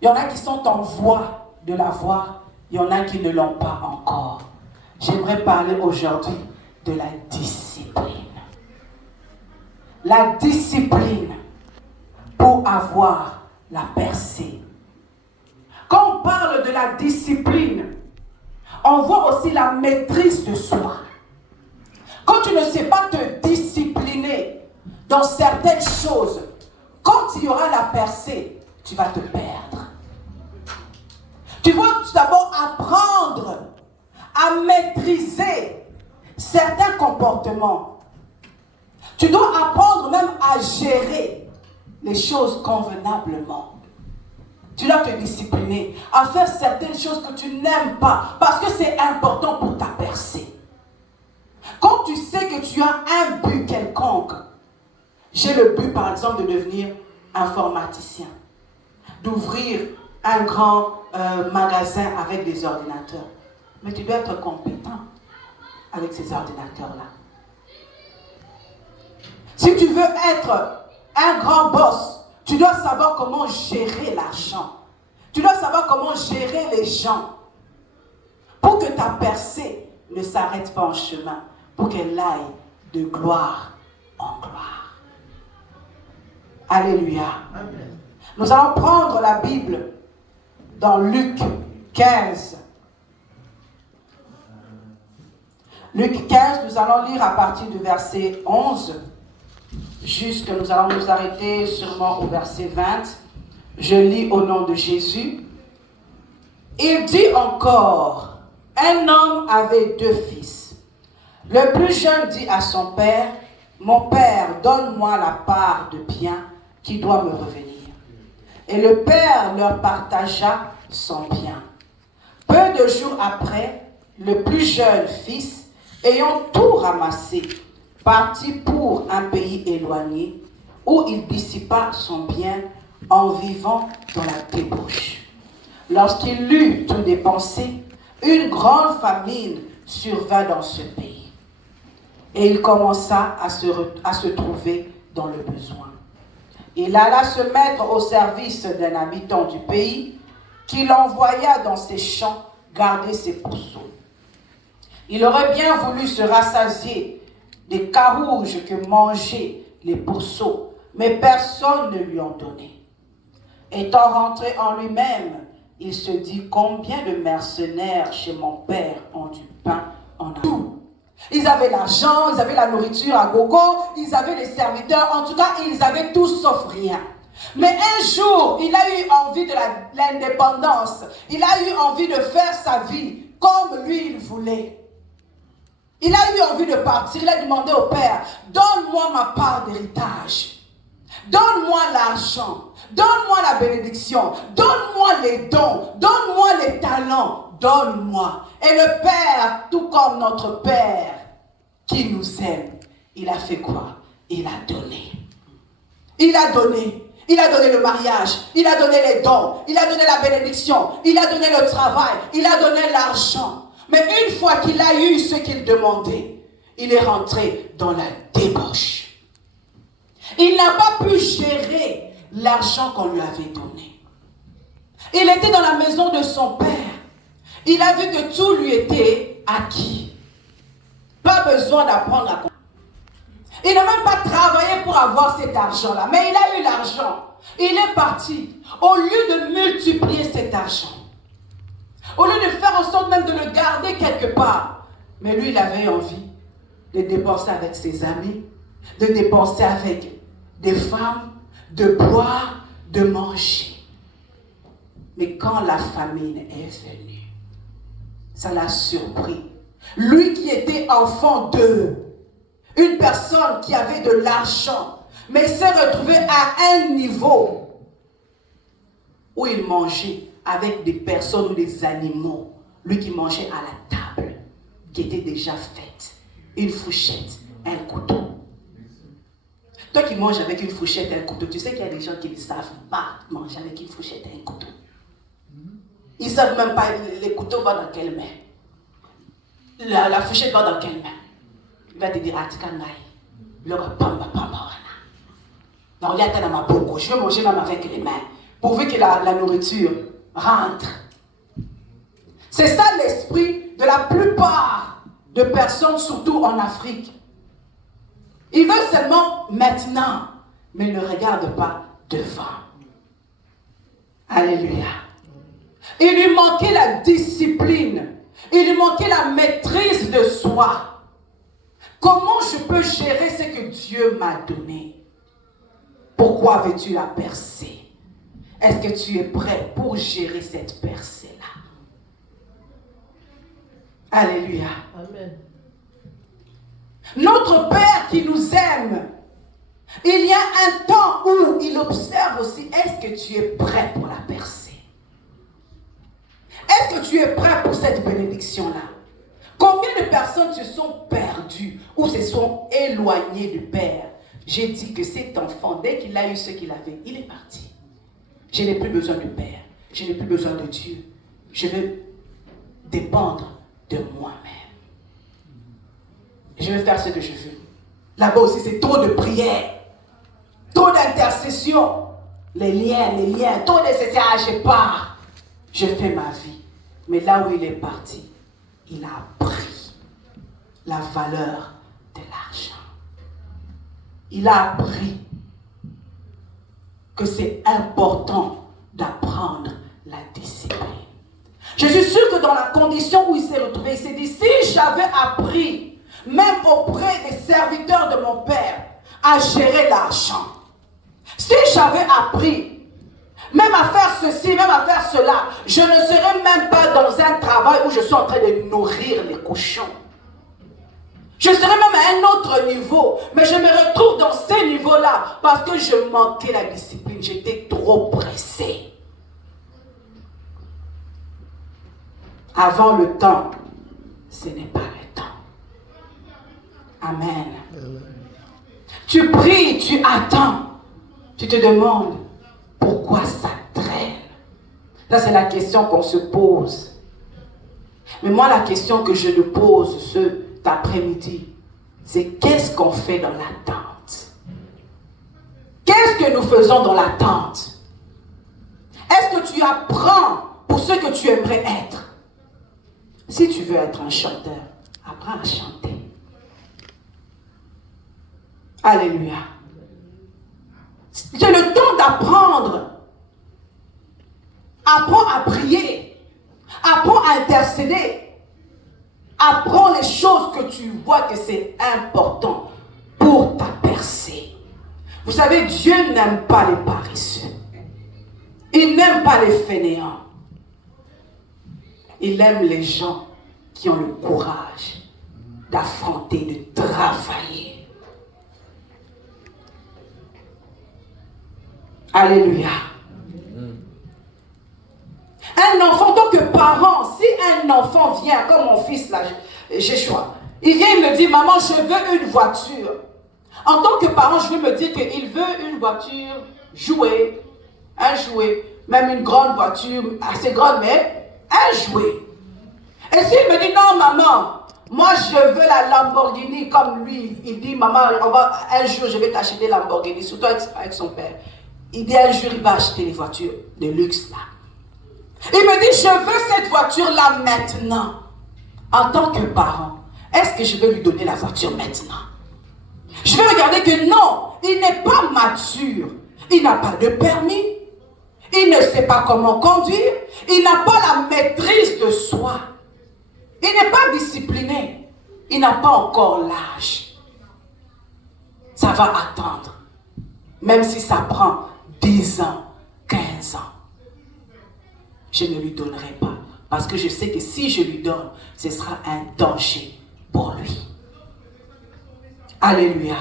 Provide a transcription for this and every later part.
Il y en a qui sont en voie de l'avoir. Il y en a qui ne l'ont pas encore. J'aimerais parler aujourd'hui de la discipline. La discipline pour avoir la percée. Quand on parle de la discipline, on voit aussi la maîtrise de soi. Quand tu ne sais pas te discipliner dans certaines choses, quand il y aura la percée, tu vas te perdre. Tu dois d'abord apprendre à maîtriser certains comportements. Tu dois apprendre même à gérer les choses convenablement. Tu dois te discipliner à faire certaines choses que tu n'aimes pas parce que c'est important pour ta percée. Quand tu sais que tu as un but quelconque, j'ai le but par exemple de devenir informaticien, d'ouvrir un grand magasin avec des ordinateurs. Mais tu dois être compétent avec ces ordinateurs-là. Si tu veux être un grand boss, tu dois savoir comment gérer l'argent. Tu dois savoir comment gérer les gens. Pour que ta percée ne s'arrête pas en chemin. Pour qu'elle aille de gloire en gloire. Alléluia. Amen. Nous allons prendre la Bible dans Luc 15. Luc 15, nous allons lire à partir du verset 11. Jusque nous allons nous arrêter sûrement au verset 20. Je lis au nom de Jésus. Il dit encore, un homme avait 2 fils. Le plus jeune dit à son père, mon père, donne-moi la part de bien qui doit me revenir. Et le père leur partagea son bien. Peu de jours après, le plus jeune fils, ayant tout ramassé, partit pour un pays éloigné, où il dissipa son bien en vivant dans la débauche. Lorsqu'il eut tout dépensé, une grande famine survint dans ce pays. Et il commença à se trouver dans le besoin. Il alla se mettre au service d'un habitant du pays, qui l'envoya dans ses champs garder ses pourceaux. Il aurait bien voulu se rassasier des carouges que mangeaient les pourceaux, mais personne ne lui en donnait. Étant rentré en lui-même, il se dit, combien de mercenaires chez mon père ont du pain en tout. Ils avaient l'argent, ils avaient la nourriture à gogo, ils avaient les serviteurs, en tout cas, ils avaient tout sauf rien. Mais un jour, il a eu envie de l'indépendance, il a eu envie de faire sa vie comme lui il voulait. Il a eu envie de partir, il a demandé au père, donne-moi ma part d'héritage, donne-moi l'argent, donne-moi la bénédiction, donne-moi les dons, donne-moi les talents, donne-moi. Et le père, tout comme notre père qui nous aime, il a fait quoi? Il a donné. Il a donné. Il a donné le mariage, il a donné les dons, il a donné la bénédiction, il a donné le travail, il a donné l'argent. Mais une fois qu'il a eu ce qu'il demandait, il est rentré dans la débauche. Il n'a pas pu gérer l'argent qu'on lui avait donné. Il était dans la maison de son père. Il a vu que tout lui était acquis. Pas besoin d'apprendre à comprendre. Il n'a même pas travaillé pour avoir cet argent-là. Mais il a eu l'argent. Il est parti. Au lieu de multiplier cet argent, au lieu de faire en sorte même de le garder quelque part, mais lui, il avait envie de dépenser avec ses amis, de dépenser avec des femmes, de boire, de manger. Mais quand la famine est venue, ça l'a surpris. Lui qui était enfant une personne qui avait de l'argent, mais s'est retrouvé à un niveau où il mangeait avec des personnes ou des animaux. Lui qui mangeait à la table, qui était déjà faite. Une fourchette, un couteau. Toi qui manges avec une fourchette et un couteau, tu sais qu'il y a des gens qui ne savent pas manger avec une fourchette et un couteau. Ils ne savent même pas les couteaux vont dans quelle main. La fourchette va dans quelle main. Il va te dire, je veux manger même avec les mains. pourvu que la nourriture rentre. C'est ça l'esprit de la plupart de personnes, surtout en Afrique. Ils veulent seulement maintenant, mais ne regardent pas devant. Alléluia. Il lui manquait la discipline. Il lui manquait la maîtrise de soi. Comment je peux gérer ce que Dieu m'a donné? Pourquoi veux-tu la percer? Est-ce que tu es prêt pour gérer cette percée-là? Alléluia. Amen. Notre Père qui nous aime, il y a un temps où il observe aussi, est-ce que tu es prêt pour la percée? Est-ce que tu es prêt pour cette bénédiction-là? Combien de personnes se sont perdues ou se sont éloignées du Père? J'ai dit que cet enfant, dès qu'il a eu ce qu'il avait, il est parti. Je n'ai plus besoin du Père. Je n'ai plus besoin de Dieu. Je veux dépendre de moi-même. Je vais faire ce que je veux. Là-bas aussi, c'est trop de prières, trop d'intercessions. Les liens, trop nécessaire. Je pars. Je fais ma vie. Mais là où il est parti, il a appris la valeur de l'argent. Il a appris que c'est important d'apprendre la discipline. Je suis sûre que dans la condition où il s'est retrouvé, il s'est dit, si j'avais appris, même auprès des serviteurs de mon père, à gérer l'argent, si j'avais appris, même à faire ceci, même à faire cela, je ne serais même pas dans un travail où je suis en train de nourrir les cochons. Je serais même à un autre niveau, mais je me retrouve dans ce niveau-là parce que je manquais la discipline, j'étais trop pressé. Avant le temps, ce n'est pas le temps. Amen. Tu pries, tu attends, tu te demandes pourquoi ça traîne. Ça, c'est la question qu'on se pose. Mais moi, la question que je me pose cet après-midi, c'est qu'est-ce qu'on fait dans l'attente? Qu'est-ce que nous faisons dans l'attente? Est-ce que tu apprends pour ce que tu aimerais être? Si tu veux être un chanteur, apprends à chanter. Alléluia. C'est le temps d'apprendre. Apprends à prier. Apprends à intercéder. Apprends les choses que tu vois que c'est important pour ta percée. Vous savez, Dieu n'aime pas les paresseux. Il n'aime pas les fainéants. Il aime les gens qui ont le courage d'affronter, de travailler. Alléluia. Un enfant, en tant que parent, si un enfant vient, comme mon fils là, j'ai choix, il vient, il me dit, maman, je veux une voiture. En tant que parent, je veux me dire qu'il veut une voiture jouet, un jouet, même une grande voiture, assez grande, mais un jouet. Et s'il me dit, non maman, moi je veux la Lamborghini comme lui, il dit, maman, un jour je vais t'acheter la Lamborghini, surtout avec son père. Il dit, un jour il va acheter les voitures de luxe là. Il me dit, je veux cette voiture-là maintenant. En tant que parent, est-ce que je vais lui donner la voiture maintenant? Je vais regarder que non, il n'est pas mature. Il n'a pas de permis. Il ne sait pas comment conduire. Il n'a pas la maîtrise de soi. Il n'est pas discipliné. Il n'a pas encore l'âge. Ça va attendre. Même si ça prend 10 ans, 15 ans. Je ne lui donnerai pas. Parce que je sais que si je lui donne, ce sera un danger pour lui. Alléluia.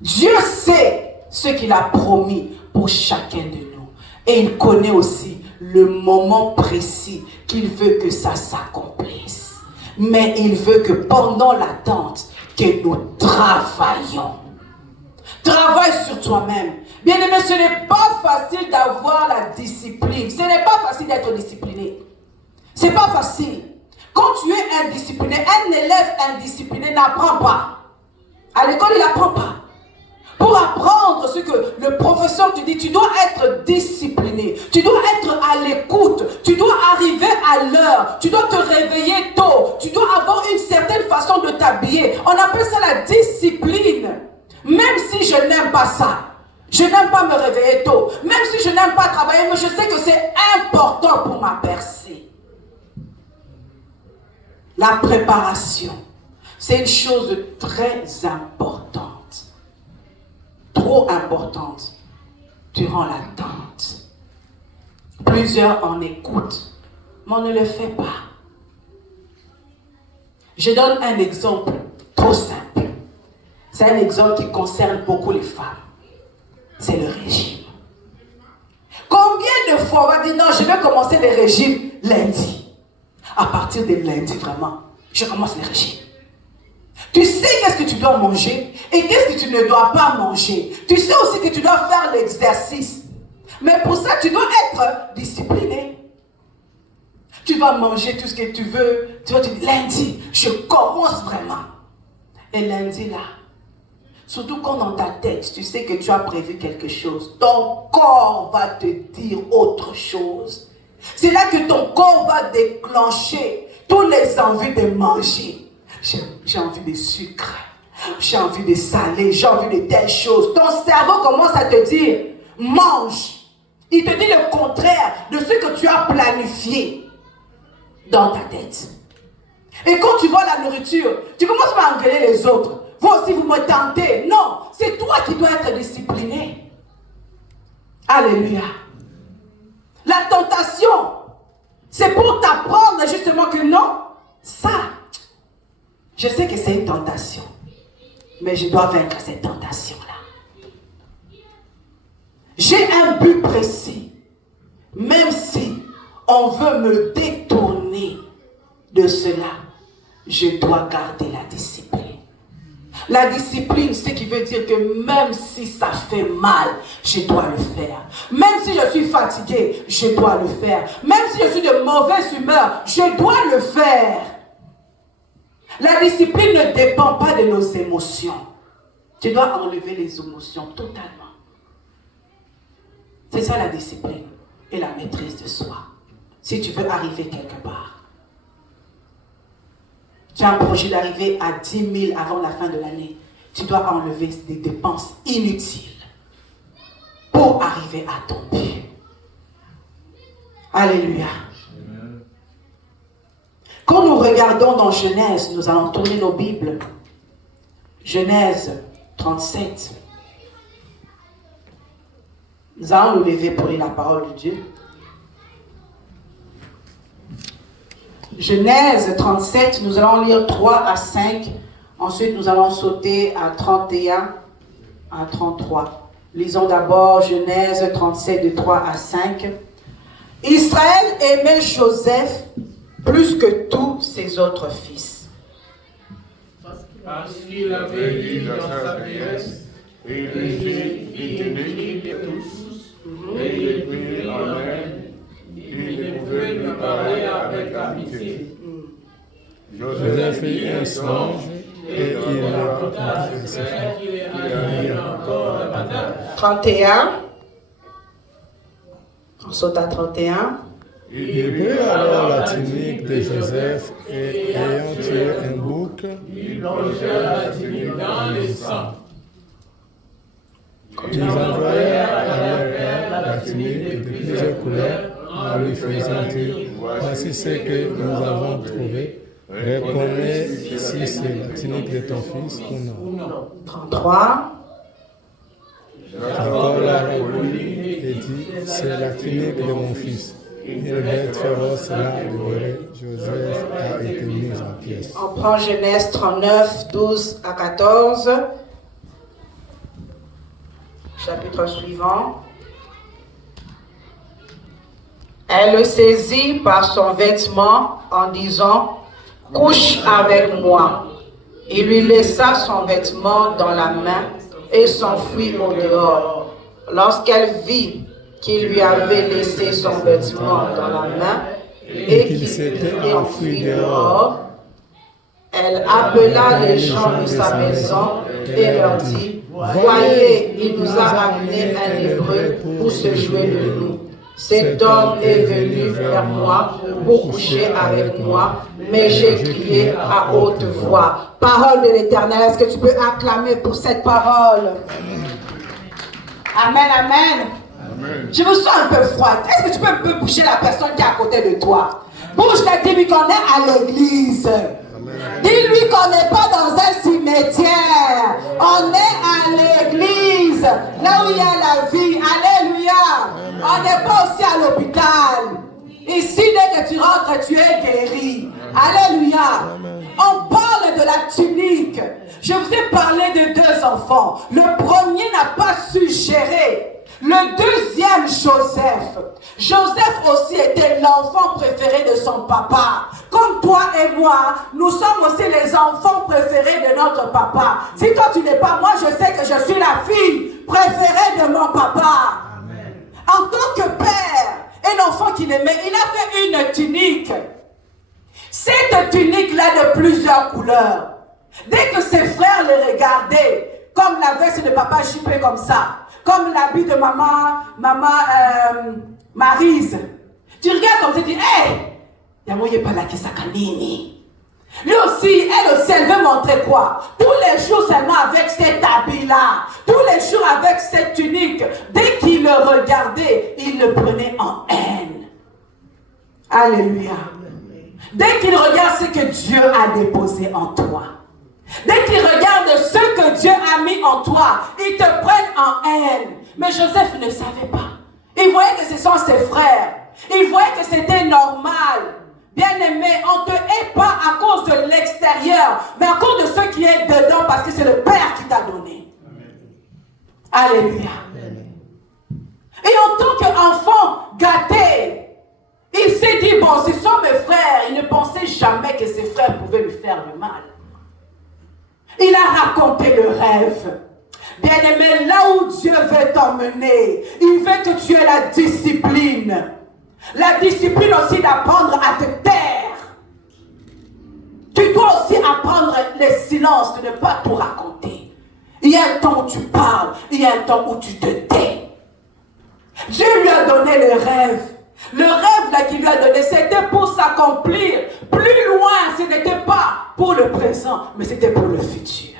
Dieu sait ce qu'il a promis pour chacun de nous. Et il connaît aussi le moment précis qu'il veut que ça s'accomplisse. Mais il veut que pendant l'attente, que nous travaillions. Travaille sur toi-même. Bien-aimé, ce n'est pas facile d'avoir la discipline. Ce n'est pas facile d'être discipliné. Ce n'est pas facile. Quand tu es indiscipliné, un élève indiscipliné n'apprend pas. À l'école, il n'apprend pas. Pour apprendre ce que le professeur te dit, tu dois être discipliné. Tu dois être à l'écoute. Tu dois arriver à l'heure. Tu dois te réveiller tôt. Tu dois avoir une certaine façon de t'habiller. On appelle ça la discipline. Même si je n'aime pas ça. Je n'aime pas me réveiller tôt. Même si je n'aime pas travailler, mais je sais que c'est important pour ma percée. La préparation, c'est une chose très importante. Trop importante durant l'attente. Plusieurs en écoutent, mais on ne le fait pas. Je donne un exemple trop simple. C'est un exemple qui concerne beaucoup les femmes. C'est le régime. Combien de fois on va dire non, je vais commencer le régime lundi. À partir de lundi, vraiment, je commence le régime. Tu sais qu'est-ce que tu dois manger et qu'est-ce que tu ne dois pas manger. Tu sais aussi que tu dois faire l'exercice. Mais pour ça, tu dois être discipliné. Tu vas manger tout ce que tu veux. Tu vas te dire, lundi, je commence vraiment. Et lundi, là, surtout quand dans ta tête, tu sais que tu as prévu quelque chose, ton corps va te dire autre chose. C'est là que ton corps va déclencher toutes les envies de manger. J'ai envie de sucre, j'ai envie de salé, j'ai envie de telle chose. Ton cerveau commence à te dire, mange. Il te dit le contraire de ce que tu as planifié dans ta tête. Et quand tu vois la nourriture, tu commences à engueuler les autres. Vous aussi, vous me tentez. Non, c'est toi qui dois être discipliné. Alléluia. La tentation, c'est pour t'apprendre justement que non, ça, je sais que c'est une tentation, mais je dois vaincre cette tentation-là. J'ai un but précis, même si on veut me détourner de cela, je dois garder la discipline. La discipline, c'est ce qui veut dire que même si ça fait mal, je dois le faire. Même si je suis fatigué, je dois le faire. Même si je suis de mauvaise humeur, je dois le faire. La discipline ne dépend pas de nos émotions. Tu dois enlever les émotions totalement. C'est ça la discipline et la maîtrise de soi. Si tu veux arriver quelque part. Tu as un projet d'arriver à 10 000 avant la fin de l'année. Tu dois enlever des dépenses inutiles pour arriver à ton but. Alléluia. Amen. Quand nous regardons dans Genèse, nous allons tourner nos Bibles. Genèse 37. Nous allons nous lever pour lire la parole de Dieu. Genèse 37, nous allons lire 3 à 5. Ensuite, nous allons sauter à 31 à 33. Lisons d'abord Genèse 37, de 3 à 5. Israël aimait Joseph plus que tous ses autres fils. Parce qu'il avait dit dans sa vieillesse, et il était tous, et depuis Amen. Il ne pouvait lui parler avec amitié. Joseph fit un songe et il raconta à ses frères qu'il avait encore davantage. 31. On saute à 31. Il prit alors la tunique de Joseph et ayant tiré un bouc, il plongea la tunique dans le sang. Ils envoyèrent à leur père la tunique de plusieurs couleurs en lui faisant dire, voici ce que nous avons trouvé. Reconnais si c'est la tunique de ton fils ou non. 33. Jacob la reconnut et dit, c'est la tunique de mon fils. Une bête féroce l'a dévoré. Joseph a été mis en pièces. On prend Genèse 39, 12 à 14. Chapitre suivant. Elle le saisit par son vêtement en disant, couche avec moi. Il lui laissa son vêtement dans la main et s'enfuit au dehors. Lorsqu'elle vit qu'il lui avait laissé son vêtement dans la main et qu'il s'était enfui dehors, elle appela les gens de sa maison et leur dit, Voyez, il nous a amené un hébreu pour se jouer de nous. Cet homme est venu vers moi pour coucher avec moi, mais j'ai crié à haute voix. Parole de l'Éternel, est-ce que tu peux acclamer pour cette parole? Amen, amen. Amen. Je me sens un peu froide. Est-ce que tu peux un peu bouger la personne qui est à côté de toi? Bouge-la, dis-lui qu'on est à l'église. Dis-lui qu'on n'est pas dans un cimetière. On est à l'église. Là où il y a la vie. Alléluia. On n'est pas aussi à l'hôpital. Ici, dès que tu rentres, tu es guéri. Alléluia. On parle de la tunique. Je vous ai parlé de 2 enfants. Le premier n'a pas su gérer. Le deuxième, Joseph. Joseph aussi était l'enfant préféré de son papa. Comme toi et moi, nous sommes aussi les enfants préférés de notre papa. Si toi tu n'es pas moi, je sais que je suis la fille préférée de mon papa. Amen. En tant que père, un enfant qu'il aimait, il a fait une tunique. Cette tunique-là de plusieurs couleurs. Dès que ses frères le regardaient, comme la veste de papa chipée comme ça, comme l'habit de maman Maryse. Tu regardes comme ça, tu dis, hey, yamoye pala kisakanini. Lui aussi, elle veut montrer quoi? Tous les jours seulement avec cet habit-là, tous les jours avec cette tunique. Dès qu'il le regardait, il le prenait en haine. Alléluia. Dès qu'il regarde ce que Dieu a déposé en toi, dès qu'il regarde ce que Dieu a mis en toi, ils te prennent en haine. Mais Joseph ne savait pas. Il voyait que ce sont ses frères. Il voyait que c'était normal. Bien-aimé, on ne te hait pas à cause de l'extérieur, mais à cause de ce qui est dedans, parce que c'est le Père qui t'a donné. Amen. Alléluia. Amen. Et en tant qu'enfant gâté, il s'est dit, bon, ce sont mes frères. Il ne pensait jamais que ses frères pouvaient lui faire du mal. Il a raconté le rêve. Bien-aimé, là où Dieu veut t'emmener, il veut que tu aies la discipline. La discipline aussi d'apprendre à te taire. Tu dois aussi apprendre le silence, de ne pas tout raconter. Il y a un temps où tu parles, il y a un temps où tu te tais. Dieu lui a donné le rêve. Le rêve là qu'il lui a donné, c'était pour s'accomplir. Plus loin, ce n'était pas pour le présent, mais c'était pour le futur.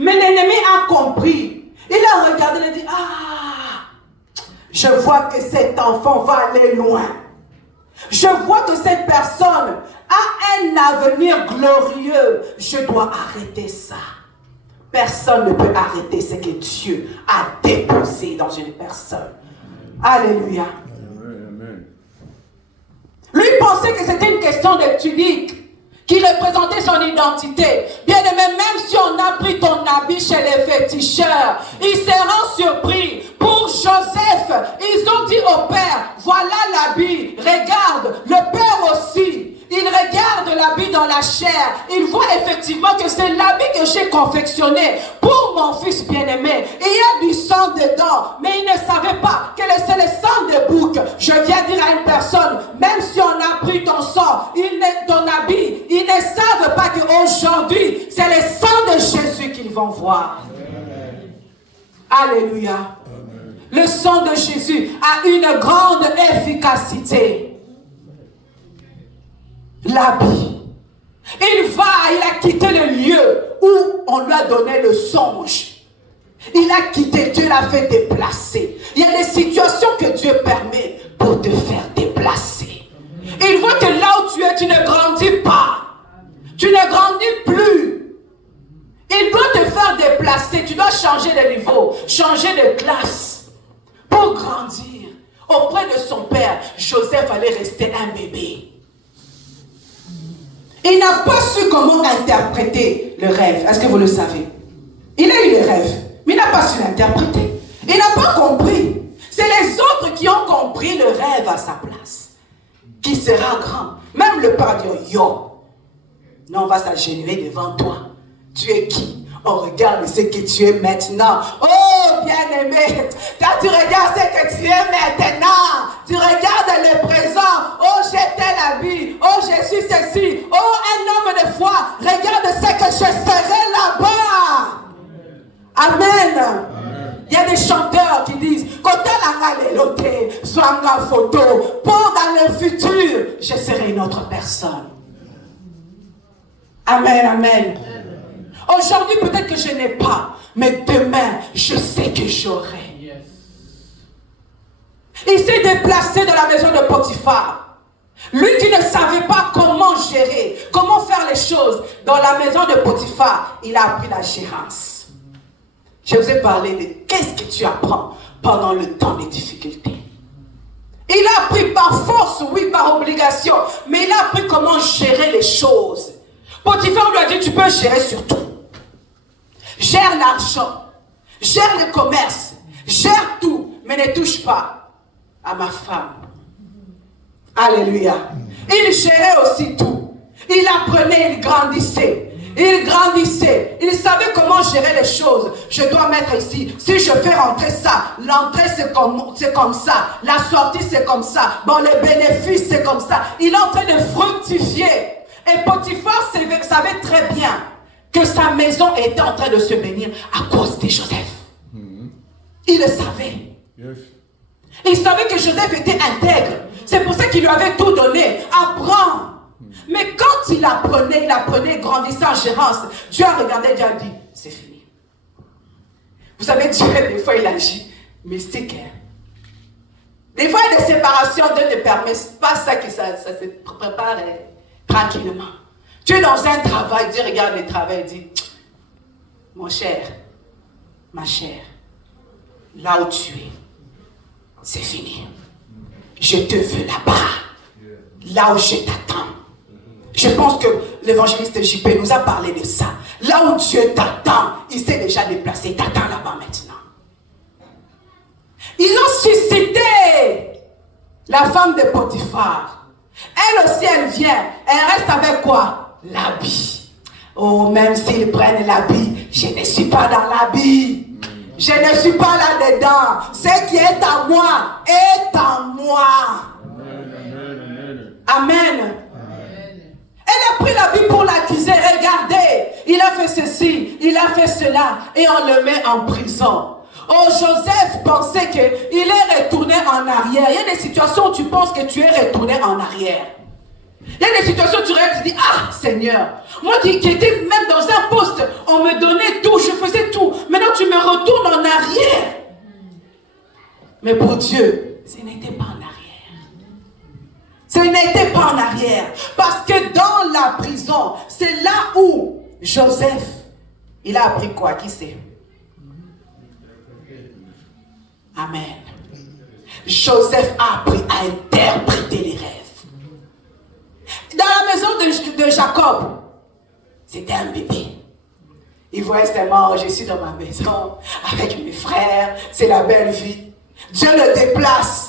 Mais l'ennemi a compris. Il a regardé et a dit, ah, je vois que cet enfant va aller loin. Je vois que cette personne a un avenir glorieux. Je dois arrêter ça. Personne ne peut arrêter ce que Dieu a déposé dans une personne. Alléluia. Lui pensait que c'était une question de tunique qui représentait son identité. Bien aimé, même si on a pris ton habit chez les féticheurs, ils seront surpris. Pour Joseph, ils ont dit au père, voilà l'habit, regarde, le père aussi. Il regarde l'habit dans la chair. Il voit effectivement que c'est l'habit que j'ai confectionné pour mon fils bien-aimé. Il y a du sang dedans, mais il ne savait pas que c'est le sang de bouc. Je viens dire à une personne, même si on a pris ton sang, ton habit, ils ne savent pas qu'aujourd'hui, c'est le sang de Jésus qu'ils vont voir. Amen. Alléluia. Amen. Le sang de Jésus a une grande efficacité. L'habit. Il a quitté le lieu où on lui a donné le songe. Il a quitté, Dieu l'a fait déplacer. Il y a des situations que Dieu permet pour te faire déplacer. Il voit que là où tu es, tu ne grandis pas. Tu ne grandis plus. Il doit te faire déplacer. Tu dois changer de niveau, changer de classe pour grandir. Auprès de son père, Joseph allait rester un bébé. Il n'a pas su comment interpréter le rêve. Est-ce que vous le savez? Il a eu le rêve, mais il n'a pas su l'interpréter. Il n'a pas compris. C'est les autres qui ont compris le rêve à sa place. Qui sera grand. Même le père dit, yo, non, on va s'agenouiller devant toi. Tu es qui? On regarde ce que tu es maintenant. Oh, bien-aimé, quand tu regardes ce que tu es maintenant, tu regardes le présent. Oh, j'ai tel habit. Oh, je suis ceci. Oh, un homme de foi. Regarde ce que je serai là-bas. Amen. Il y a des chanteurs qui disent quand soit photo, pour dans le futur, je serai une autre personne. Amen, amen. Aujourd'hui, peut-être que je n'ai pas, mais demain, je sais que j'aurai. Il s'est déplacé dans la maison de Potiphar. Lui qui ne savait pas comment gérer, comment faire les choses dans la maison de Potiphar, il a appris la gérance. Je vous ai parlé de qu'est-ce que tu apprends pendant le temps des difficultés. Il a appris par force, oui, par obligation, mais il a appris comment gérer les choses. Potiphar lui a dit, tu peux gérer sur tout. Gère l'argent, gère le commerce, gère tout, mais ne touche pas à ma femme. Alléluia. Il gérait aussi tout. Il apprenait, il grandissait. Il grandissait. Il savait comment gérer les choses. Je dois mettre ici. Si je fais rentrer ça, l'entrée c'est comme ça. La sortie c'est comme ça. Bon, les bénéfices c'est comme ça. Il est en train de fructifier. Et Potiphar savait très bien que sa maison était en train de se bénir à cause de Joseph. Il le savait. Il savait que Joseph était intègre. C'est pour ça qu'il lui avait tout donné. Apprends. Mais quand il apprenait, grandissait en gérance, Dieu a regardé, Dieu a dit, c'est fini. Vous savez, Dieu, des fois, il agit mystique. Hein? Des fois, il y a des séparations, Dieu ne permet pas ça, que ça se prépare tranquillement. Tu es dans un travail, Dieu regarde le travail et dit, mon cher, ma chère, là où tu es, c'est fini. Je te veux là-bas, là où je t'attends. Je pense que l'évangéliste JP nous a parlé de ça. Là où Dieu t'attend, il s'est déjà déplacé, il t'attend là-bas maintenant. Ils ont suscité la femme de Potiphar. Elle aussi, elle vient. Elle reste avec quoi? L'habit. Oh, même s'ils prennent l'habit, je ne suis pas dans l'habit. Je ne suis pas là-dedans. Ce qui est à moi est en moi. Amen. Elle a pris l'habit pour l'accuser. Regardez, il a fait ceci, il a fait cela, et on le met en prison. Oh, Joseph pensait qu'il est retourné en arrière. Il y a des situations où tu penses que tu es retourné en arrière. Il y a des situations où tu rêves, tu dis, ah Seigneur, moi qui étais même dans un poste, on me donnait tout, je faisais tout. Maintenant tu me retournes en arrière. Mais pour Dieu, ce n'était pas en arrière. Ce n'était pas en arrière. Parce que dans la prison, c'est là où Joseph, il a appris quoi? Qui sait? Amen. Joseph a appris à interpréter les rêves. Dans la maison de Jacob, c'était un bébé. Il voyait seulement, je suis dans ma maison avec mes frères, c'est la belle vie. Dieu le déplace.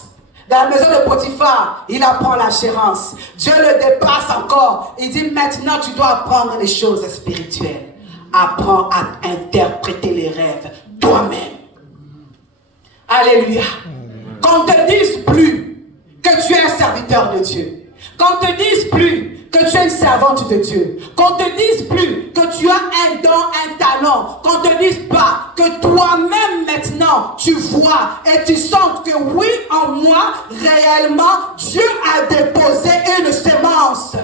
Dans la maison de Potiphar, il apprend la gérance. Dieu le dépasse encore. Il dit maintenant tu dois apprendre les choses spirituelles. Apprends à interpréter les rêves toi-même. Alléluia. Qu'on ne te dise plus que tu es un serviteur de Dieu. Qu'on ne te dise plus que tu es une servante de Dieu. Qu'on ne te dise plus que tu as un don, un talent. Qu'on ne te dise pas que toi-même maintenant tu vois et tu sens que oui, en moi, réellement, Dieu a déposé une semence.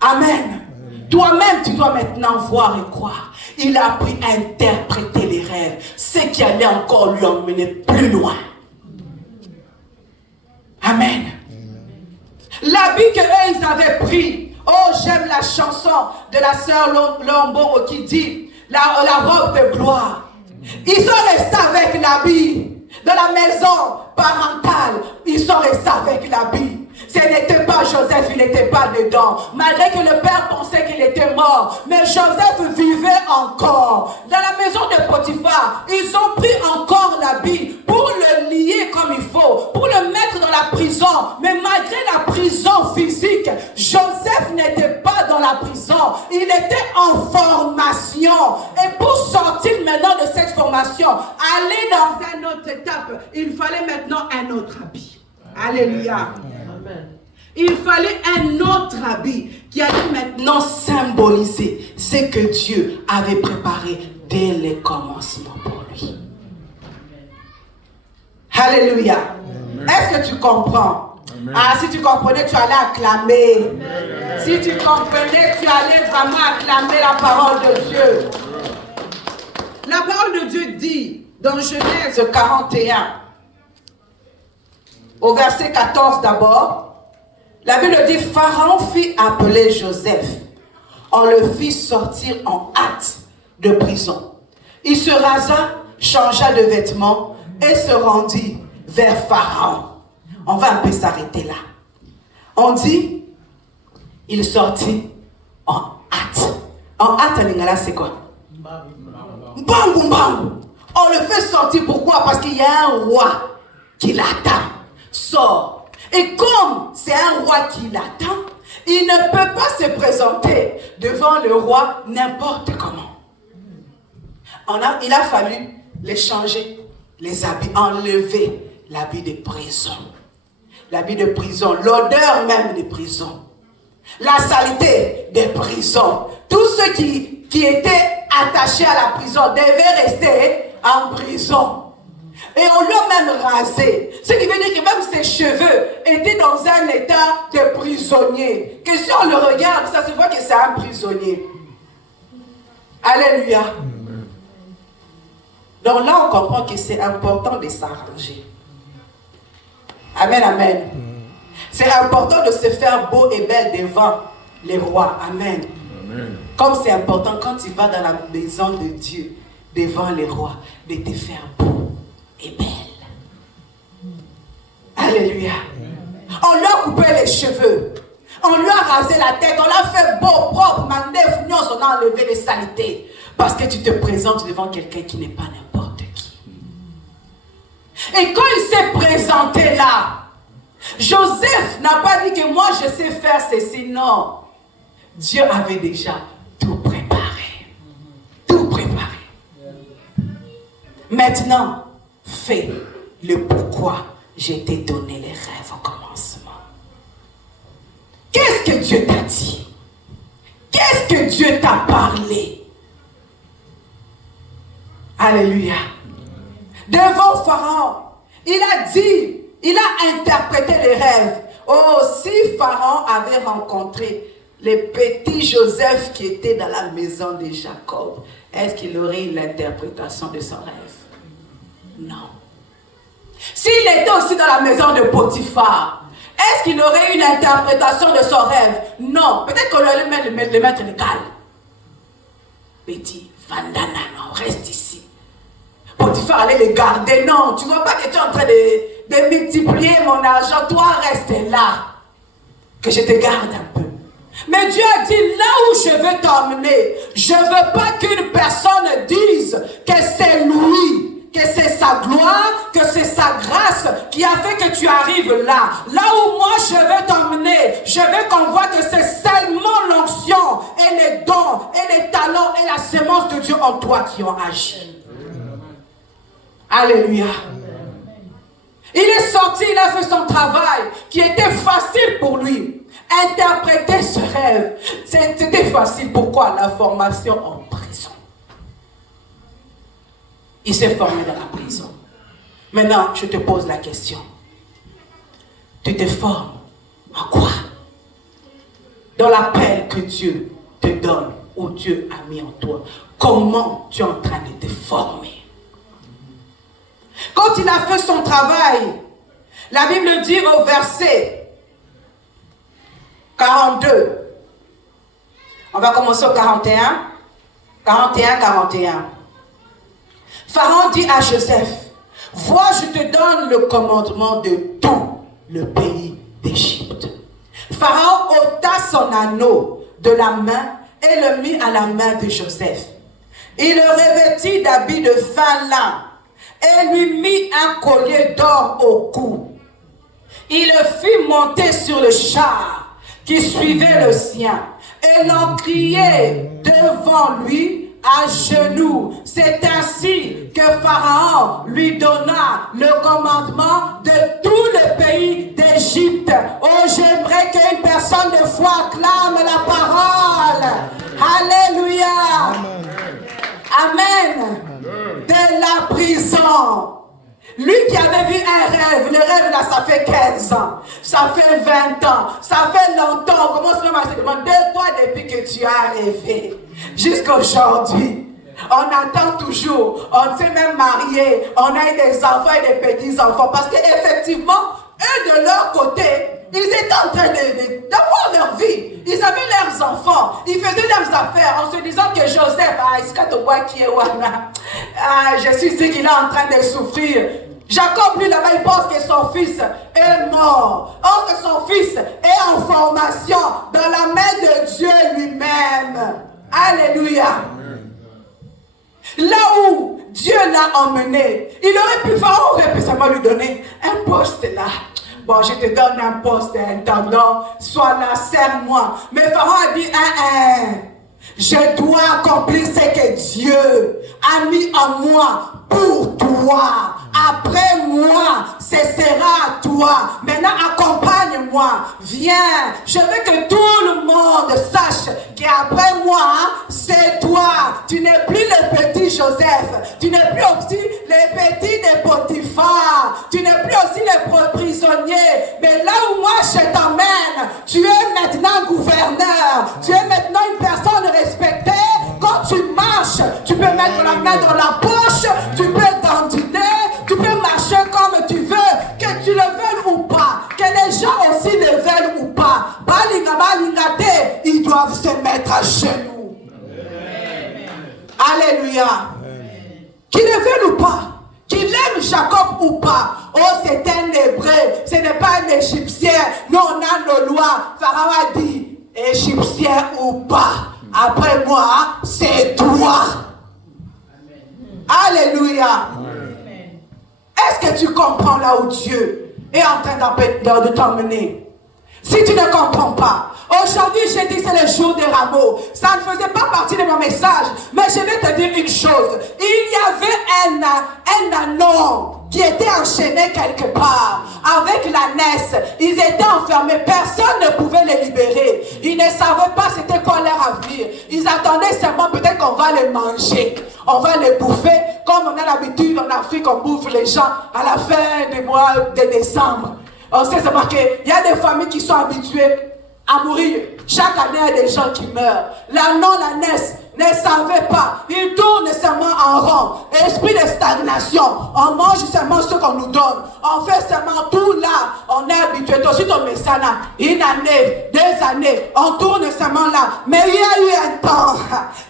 Amen. Toi-même, tu dois maintenant voir et croire. Il a appris à interpréter les rêves. Ce qui allait encore lui emmener plus loin. Amen. L'habit qu'eux, ils avaient pris. Oh, j'aime la chanson de la sœur Lombongo qui dit la robe de gloire. Ils sont restés avec l'habit de la maison parentale. Ils sont restés avec l'habit. Ce n'était pas Joseph, il n'était pas dedans. Malgré que le père pensait qu'il était mort. Mais Joseph vivait encore. Dans la maison de Potiphar, ils ont pris encore l'habit pour le lier comme il faut. Pour le mettre dans la prison. Mais malgré la prison physique, Joseph n'était pas dans la prison. Il était en formation. Et pour sortir maintenant de cette formation, aller dans une autre étape, il fallait maintenant un autre habit. Alléluia. Il fallait un autre habit qui allait maintenant symboliser ce que Dieu avait préparé dès le commencement pour lui. Alléluia. Est-ce que tu comprends? Amen. Ah, si tu comprenais, tu allais acclamer. Amen. Si tu comprenais, tu allais vraiment acclamer la parole de Dieu. La parole de Dieu dit dans Genèse 41, au verset 14 d'abord, la Bible dit, Pharaon fit appeler Joseph. On le fit sortir en hâte de prison. Il se rasa, changea de vêtements et se rendit vers Pharaon. On va un peu s'arrêter là. On dit, il sortit en hâte. En hâte, en lingala, c'est quoi? Mbangou, mbangou. On le fait sortir, pourquoi? Parce qu'il y a un roi qui l'attend. Sort. Et comme c'est un roi qui l'attend, il ne peut pas se présenter devant le roi n'importe comment. Il a fallu les changer, les habits, enlever l'habit de prison. L'habit de prison, l'odeur même des prisons. La saleté des prisons. Tous ceux qui étaient attachés à la prison devaient rester en prison. Et on l'a même rasé. Ce qui veut dire que même ses cheveux étaient dans un état de prisonnier. Que si on le regarde, ça se voit que c'est un prisonnier. Alléluia. Donc là, on comprend que c'est important de s'arranger. Amen, amen. C'est important de se faire beau et belle devant les rois. Amen. Amen. Comme c'est important quand tu vas dans la maison de Dieu, devant les rois, de te faire beau et belle. Alléluia. On lui a coupé les cheveux. On lui a rasé la tête. On l'a fait beau, propre, mandef, on a enlevé les saletés. Parce que tu te présentes devant quelqu'un qui n'est pas n'importe qui. Et quand il s'est présenté là, Joseph n'a pas dit que moi je sais faire ceci, non. Dieu avait déjà tout préparé. Tout préparé. Maintenant, fais le pourquoi je t'ai donné les rêves au commencement. Qu'est-ce que Dieu t'a dit? Qu'est-ce que Dieu t'a parlé? Alléluia. Devant Pharaon, il a dit, il a interprété les rêves. Oh, si Pharaon avait rencontré le petit Joseph qui était dans la maison de Jacob, est-ce qu'il aurait eu l'interprétation de son rêve? Non. S'il était aussi dans la maison de Potiphar, est-ce qu'il aurait eu une interprétation de son rêve? Non. Peut-être qu'on allait le mettre légal. Petit, Vandana, non, reste ici. Potiphar allait le garder. Non, tu ne vois pas que tu es en train de multiplier mon argent. Toi, reste là. Que je te garde un peu. Mais Dieu a dit, là où je veux t'emmener, je ne veux pas qu'une personne dise que c'est lui, que c'est sa gloire, que c'est sa grâce qui a fait que tu arrives là. Là où moi je veux t'emmener, je veux qu'on voit que c'est seulement l'onction et les dons et les talents et la sémence de Dieu en toi qui ont agi. Alléluia. Il est sorti, il a fait son travail qui était facile pour lui. Interpréter ce rêve, c'était facile. Pourquoi? La formation en prison. Il s'est formé dans la prison. Maintenant, je te pose la question. Tu te formes en quoi? Dans l'appel que Dieu te donne, ou Dieu a mis en toi. Comment tu es en train de te former? Quand il a fait son travail, la Bible dit au verset 42. On va commencer au 41. 41. Pharaon dit à Joseph, vois, je te donne le commandement de tout le pays d'Égypte. Pharaon ôta son anneau de la main et le mit à la main de Joseph. Il le revêtit d'habits de fin lin et lui mit un collier d'or au cou. Il le fit monter sur le char qui suivait le sien et l'on criait devant lui à genoux. C'est ainsi que Pharaon lui donna le commandement de tout le pays d'Égypte. Oh, j'aimerais qu'une personne de foi acclame la parole. Alléluia. Amen. Lui qui avait vu un rêve, le rêve là, ça fait 15 ans, ça fait 20 ans, ça fait longtemps. On commence même à se demander, toi, depuis que tu as rêvé, jusqu'à aujourd'hui. On attend toujours, on s'est même marié, on a eu des enfants et des petits-enfants. Parce qu'effectivement, eux de leur côté, ils étaient en train d'avoir leur vie. Ils avaient leurs enfants, ils faisaient leurs affaires en se disant que Joseph, je suis sûr qu'il est en train de souffrir. Jacob, lui, là-bas, il pense que son fils est mort. Or que son fils est en formation dans la main de Dieu lui-même. Alléluia. Là où Dieu l'a emmené, il aurait pu faire, aurait pu seulement lui donner un poste là. Bon, je te donne un poste d'intendant, sois là, serre-moi. Mais Pharaon a dit, je dois accomplir ce que Dieu a mis en moi pour toi. Après moi, ce sera à toi. Maintenant, accompagne-moi. Viens. Je veux que tout le monde sache qu'après moi, c'est toi. Tu n'es plus le petit Joseph. Tu n'es plus aussi le petit de Potiphar. Tu n'es plus aussi le prisonnier. Mais là où moi je t'emmène, tu es maintenant gouverneur. Tu es maintenant une personne respectée. Quand tu marches, tu peux mettre la main dans la poche. Tu peux t'entiter. Tu peux marcher comme tu veux, que tu le veuilles ou pas, que les gens aussi le veulent ou pas. Ils doivent se mettre à genoux. Amen. Alléluia. Qu'ils le veulent ou pas, qu'il aime Jacob ou pas. Oh, c'est un Hébreu, ce n'est pas un Égyptien. Nous, on a nos lois. Pharaon a dit, Égyptien ou pas, après moi, c'est toi. Alléluia. Est-ce que tu comprends là où Dieu est en train de t'emmener? Si tu ne comprends pas, aujourd'hui j'ai dit c'est le jour des rameaux. Ça ne faisait pas partie de mon message, mais je vais te dire une chose. Il y avait un anneau qui était enchaîné quelque part avec l'ânesse. Ils étaient enfermés, personne ne pouvait les libérer. Ils ne savaient pas c'était quoi leur avenir. Ils attendaient seulement peut-être qu'on va les manger, on va les bouffer, comme on a l'habitude en Afrique, on bouffe les gens à la fin du mois de décembre. On sait seulement qu'il y a des familles qui sont habituées à mourir. Chaque année, il y a des gens qui meurent. L'ânesse ne savait pas. Il tourne seulement en rond. Esprit de stagnation. On mange seulement ce qu'on nous donne. On fait seulement tout là. On est habitué. Aussi, ton message là. Une année, 2 années. On tourne seulement là. Mais il y a eu un temps.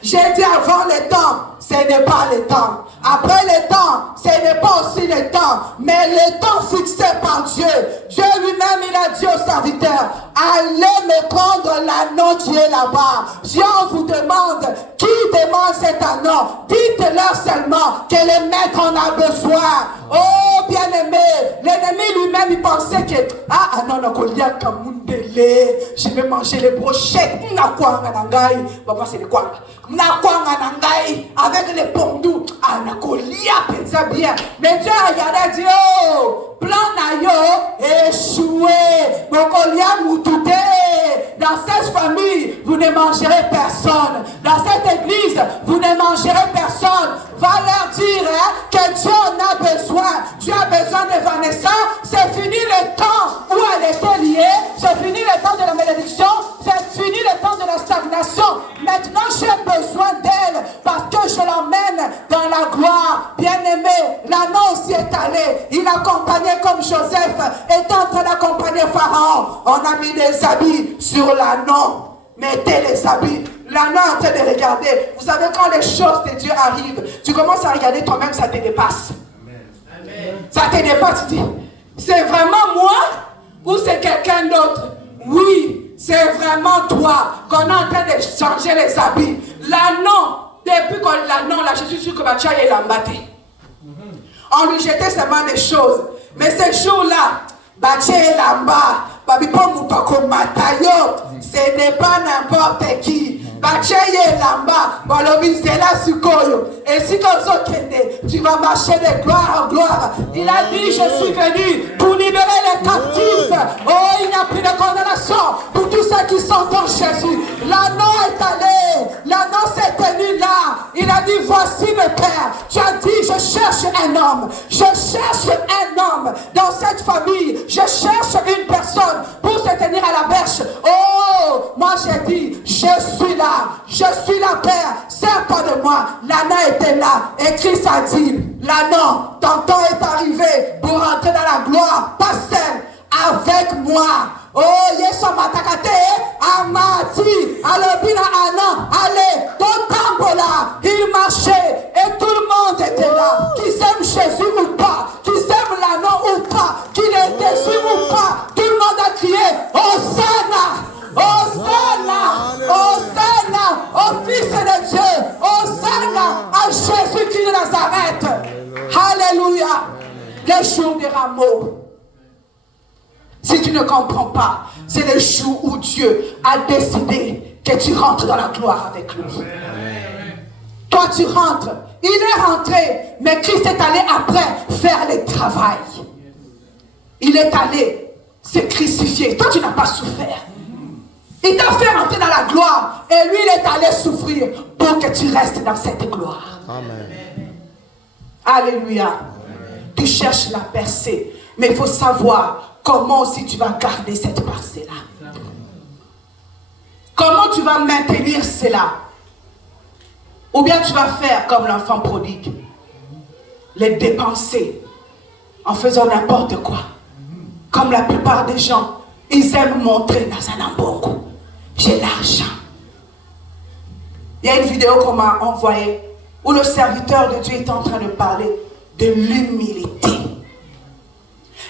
J'ai dit avant le temps. Ce n'est pas le temps. Après le temps, ce n'est pas aussi le temps. Mais le temps fixé par Dieu. Dieu lui-même, il a dit aux serviteurs, allez me prendre l'anneau qui est là-bas. Si on vous demande, qui demande cet anneau, dites-leur seulement que le maître en a besoin. Oh, bien-aimé, l'ennemi lui-même, il pensait que, non, je vais manger les brochettes. Maman, c'est de quoi? Avec les pondous, bien. Mais Dieu a regardé, dit, oh, plan nayo, échoué. Dans cette famille, vous ne mangerez personne. Dans cette église, vous ne mangerez personne. Va leur dire que Dieu en a besoin. Tu as besoin de Vanessa. C'est fini le temps où elle était liée. C'est fini le temps de la malédiction. C'est fini le temps de la stagnation. Maintenant, j'ai besoin d'elle parce que je l'emmène dans la gloire. Bien-aimé, l'anneau aussi est allé. Il accompagnait comme Joseph était en train d'accompagner Pharaon. On a mis des habits sur l'anneau. Mettez les habits. L'anneau est en train de regarder. Vous savez, quand les choses de Dieu arrivent, tu commences à regarder toi-même, ça te dépasse. Amen. Ça te dépasse, tu dis, c'est vraiment moi ou c'est quelqu'un d'autre? Oui, c'est vraiment toi qu'on est en train de changer les habits. L'anneau, depuis qu'on l'anneau, là, je suis sûr que Bachia est l'embatté. On lui jetait seulement des choses. Mais ce jour-là, Bachia est là-bas. Ce n'est pas n'importe qui. Bacheye lamba, balobizela sukoyo. Et si tu vas marcher de gloire en gloire. Il a dit, je suis venu pour libérer les captifs. Oh, il n'y a plus de condamnation pour tous ceux qui sont en Jésus. L'anneau est allé, l'anneau s'est tenu là. Il a dit, voici mes pères. Tu as dit, je cherche un homme, je cherche homme dans cette famille. Je cherche une personne pour se tenir à la berge. Oh, moi j'ai dit, je suis là, Père, sers-toi de moi. L'âne était là et Christ a dit, l'âne, ton temps est arrivé pour rentrer dans la gloire, pas seul, avec moi. Oh, Yesu matakate, amati, alobina ana, allez, ton tambola, il marchait et tout le monde était là. Qui s'aime Jésus ou pas, qui s'aime l'anneau ou pas, qui est déçu ou pas, tout le monde a crié, Hosanna, Hosanna, Hosanna, au Fils de Dieu, Hosanna à Jésus-Christ de Nazareth. Alléluia. Les jours des rameaux. Si tu ne comprends pas, c'est le jour où Dieu a décidé que tu rentres dans la gloire avec lui. Toi, tu rentres. Il est rentré, mais Christ est allé après faire le travail. Il est allé se crucifier. Toi, tu n'as pas souffert. Il t'a fait rentrer dans la gloire et lui, il est allé souffrir pour que tu restes dans cette gloire. Amen. Alléluia. Amen. Tu cherches la percée, mais il faut savoir comment aussi tu vas garder cette percée-là. Comment tu vas maintenir cela? Ou bien tu vas faire comme l'enfant prodigue, les dépenser en faisant n'importe quoi. Comme la plupart des gens, ils aiment montrer dans un ambongo. J'ai l'argent. Il y a une vidéo qu'on m'a envoyée où le serviteur de Dieu est en train de parler de l'humilité.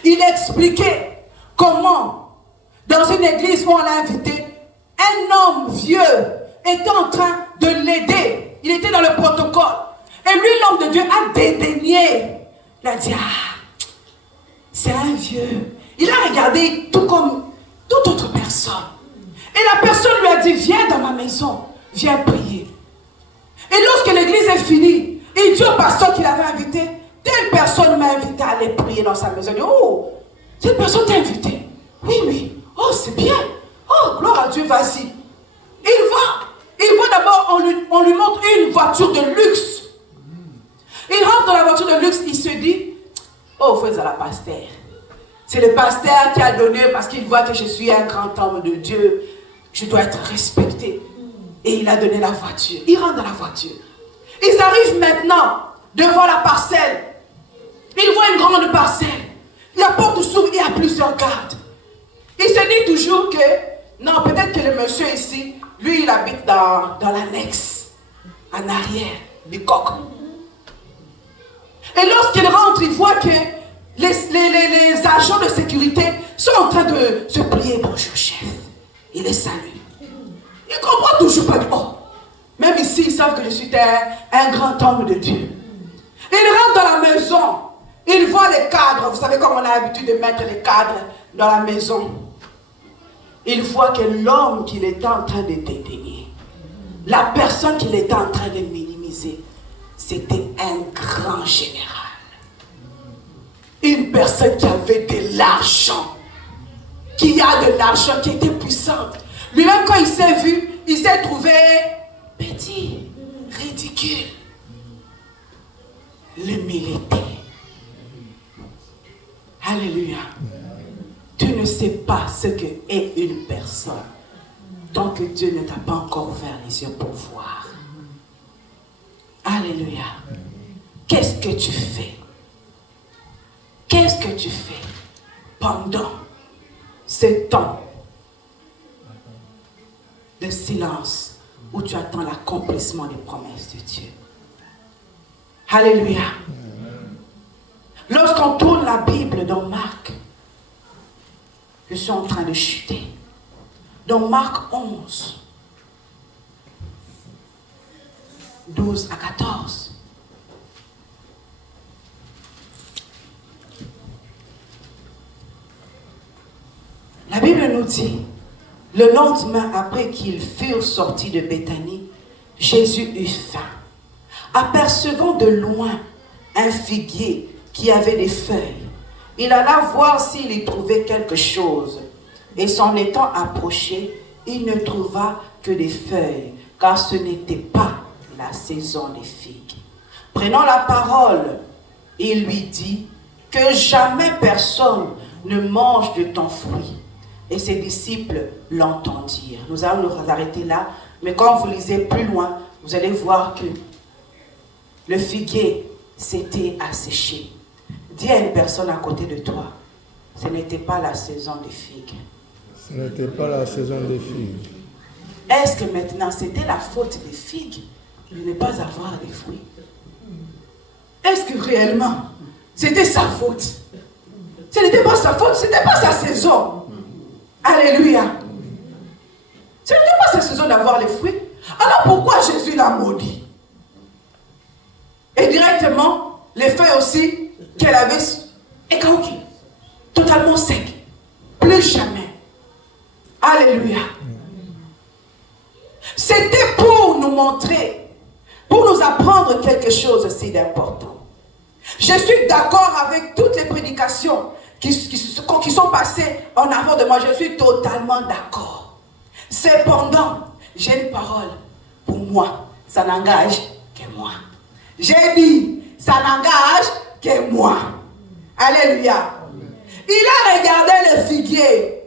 Il expliquait comment, dans une église où on l'a invité, un homme vieux était en train de l'aider. Il était dans le protocole. Et lui, l'homme de Dieu, a dédaigné. Il a dit, ah, c'est un vieux. Il a regardé tout comme toute autre personne. Et la personne lui a dit, viens dans ma maison, viens prier. Et lorsque l'église est finie, il dit au pasteur qu'il avait invité, telle personne m'a invité à aller prier dans sa maison. Il dit, oh, cette personne t'a invité. Oui, oui. Oh, c'est bien. Oh, gloire à Dieu, vas-y. Il va d'abord, on lui montre une voiture de luxe. Il rentre dans la voiture de luxe, il se dit, oh, fais à la pasteur. C'est le pasteur qui a donné parce qu'il voit que je suis un grand homme de Dieu. Je dois être respecté. Et il a donné la voiture. Il rentre dans la voiture. Ils arrivent maintenant devant la parcelle. Il voit une grande parcelle. La porte s'ouvre, il y a plusieurs gardes. Il se dit toujours que, non, peut-être que le monsieur ici, lui, il habite dans l'annexe, en arrière du coq. Et lorsqu'il rentre, il voit que les agents de sécurité sont en train de se plier. Bonjour, chef. Il les salue. Il ne comprend toujours pas. Oh, même ici, ils savent que je suis un grand homme de Dieu. Il rentre dans la maison. Il voit les cadres. Vous savez comment on a l'habitude de mettre les cadres dans la maison. Il voit que l'homme qu'il était en train de dédaigner, la personne qu'il était en train de minimiser, c'était un grand général. Une personne qui avait de l'argent, qui a de l'argent, qui était puissante. Lui-même, quand il s'est vu, il s'est trouvé petit, ridicule. L'humilité. Alléluia. Tu ne sais pas ce que est une personne tant que Dieu ne t'a pas encore ouvert les yeux pour voir. Alléluia. Qu'est-ce que tu fais? Qu'est-ce que tu fais pendant ce temps de silence où tu attends l'accomplissement des promesses de Dieu? Alléluia. Lorsqu'on tourne la Bible dans Marc, je suis en train de chuter. Dans Marc 11, 12 à 14. La Bible nous dit, le lendemain après qu'ils furent sortis de Béthanie, Jésus eut faim. Apercevant de loin un figuier qui avait des feuilles, il alla voir s'il y trouvait quelque chose. Et s'en étant approché, il ne trouva que des feuilles, car ce n'était pas la saison des figues. Prenant la parole, il lui dit, « que jamais personne ne mange de ton fruit. Et ses disciples l'entendirent. Nous allons nous arrêter là, mais quand vous lisez plus loin, vous allez voir que le figuier s'était asséché. Dis à une personne à côté de toi, ce n'était pas la saison des figues. Ce n'était pas la saison des figues. Est-ce que maintenant c'était la faute des figues de ne pas avoir des fruits? Est-ce que réellement c'était sa faute? Ce n'était pas sa faute, ce n'était pas sa saison. Alléluia. Ce n'était pas sa saison d'avoir les fruits. Alors pourquoi Jésus l'a maudit? Et directement, les feuilles aussi qu'elle avait écaouquées, totalement secs. Plus jamais. Alléluia. C'était pour nous montrer, pour nous apprendre quelque chose aussi d'important. Je suis d'accord avec toutes les prédications qui sont passées en avant de moi. Je suis totalement d'accord. Cependant, j'ai une parole. Pour moi, ça n'engage que moi. J'ai dit, ça n'engage que moi. Alléluia. Il a regardé le figuier.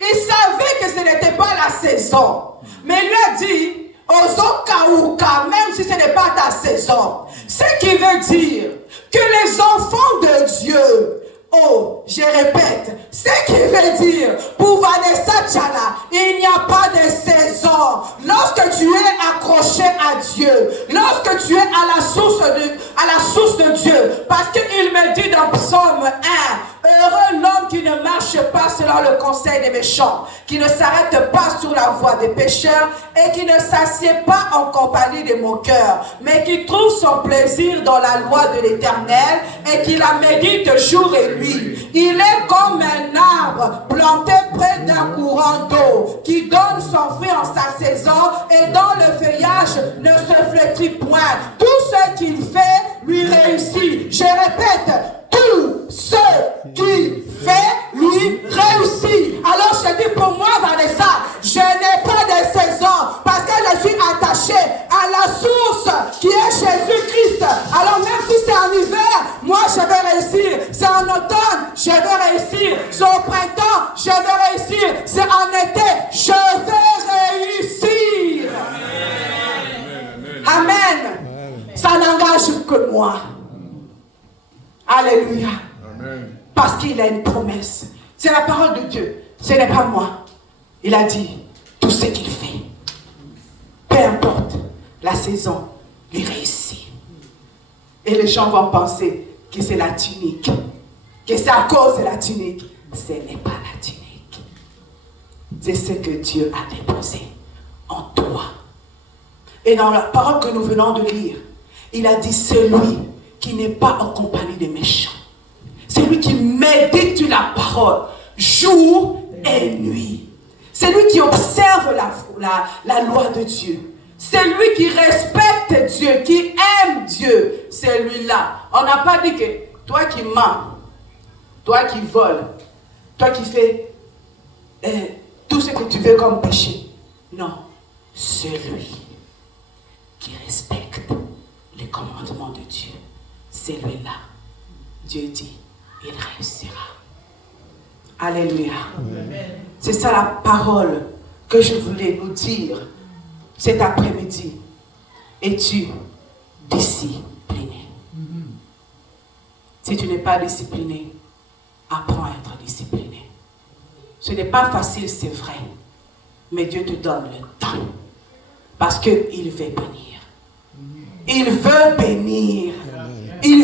Il savait que ce n'était pas la saison. Mais il lui a dit, Ozokaouka, même si ce n'est pas ta saison. Ce qui veut dire que les enfants de Dieu, oh, je répète, ce qui veut dire, pour Vanessa Tchala, il n'y a pas de saison. Lorsque tu es accroché à Dieu, lorsque tu es à la source de Dieu, parce qu'il me dit dans Psaume 1, heureux l'homme qui ne marche pas selon le conseil des méchants, qui ne s'arrête pas sur la voie des pécheurs et qui ne s'assied pas en compagnie des moqueurs, mais qui trouve son plaisir dans la loi de l'Éternel et qui la médite jour et nuit. Il est comme un arbre planté près d'un courant d'eau qui donne son fruit en sa saison et dont le feuillage ne se flétrit point. Tout ce qu'il fait lui réussit. Je répète, tout ce qu'il fait lui réussit. Alors je dis pour moi, Vanessa, je n'ai pas de saison parce que je suis attaché à la source qui est Jésus-Christ. Alors même si c'est en hiver, moi je vais réussir. C'est en automne, je vais réussir. C'est au printemps, je vais réussir. C'est en été, je vais réussir. Amen. Amen. Ça n'engage que moi. Alléluia. Amen. Parce qu'il a une promesse. C'est la parole de Dieu. Ce n'est pas moi. Il a dit tout ce qu'il fait. Peu importe la saison, il réussit. Et les gens vont penser que c'est la tunique. Que c'est à cause de la tunique. Ce n'est pas la tunique. C'est ce que Dieu a déposé en toi. Et dans la parole que nous venons de lire, il a dit celui qui n'est pas en compagnie des méchants. C'est lui qui médite la parole jour et nuit. C'est lui qui observe la loi de Dieu. C'est lui qui respecte Dieu, qui aime Dieu. C'est lui-là. On n'a pas dit que toi qui mens, toi qui voles, toi qui fais tout ce que tu veux comme péché. Non, celui qui respecte les commandements de Dieu. Celui-là, Dieu dit, il réussira. Alléluia. Amen. C'est ça la parole que je voulais nous dire cet après-midi. Es-tu discipliné? Si tu n'es pas discipliné, apprends à être discipliné. Ce n'est pas facile, c'est vrai. Mais Dieu te donne le temps. Parce qu'il veut bénir. Il veut bénir.